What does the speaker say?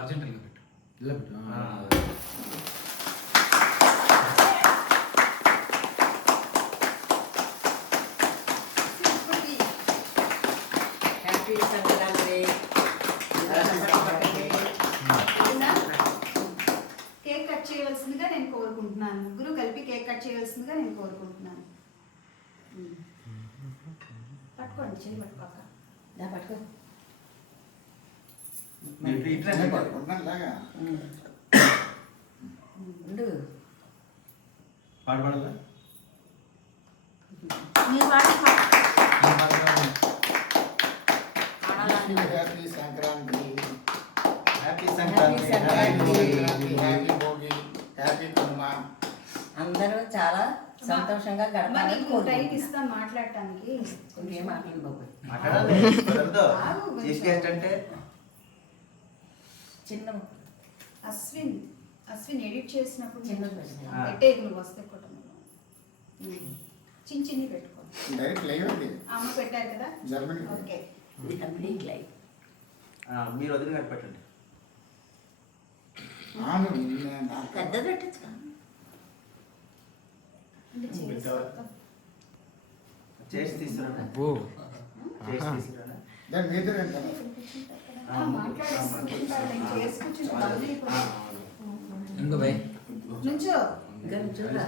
హార్జెంటల్గా పెట్టు. ఇలా పెట్టు. హ్యాపీ సంక్రాంతి. కేక్ కట్ చేయవలసిందిగా నేను కోరుకుంటున్నాను. ముగ్గురు కలిపి కేక్ కట్ చేయవలసిందిగా నేను కోరుకుంటున్నాను. పట్టుకోండి, చేయి పట్టుకోక. పట్టుకో. ఉండు. పాడబడాలా? మీ పాటి happy Sankranti, happy Sankranti. Happy Bhogi, happy కుటుంబ. అందరూ చాలా సంతోషంగా గడపాలని టైం కోరుకుంటున్నాను. ఇస్తాం మాట్లాడటానికి. ఇంకేం మాట్లాడు బాబు. మాట్లాడాలి. కుదరదు. చీఫ్ గెస్ట్ అంటే చిన్న అశ్విన్ ఎడిట్ చేసినప్పుడు చిన్న పెట్టే నువ్వు వస్తే కూడా చిన్న చిన్ని పెట్టుకో. డైరెక్ట్ లైవ్ అండి, అమ్మ పెట్టారు కదా. జర్మనీ. ఓకే, మీరు వదిలి గారు పెట్టండి. పెద్దది పెట్టచ్చు. చేసి తీసుకురా. చేసి తీసుకురా. దాని మీద ఇంకో భయ్ నుంచో ఇంకా చూడరా.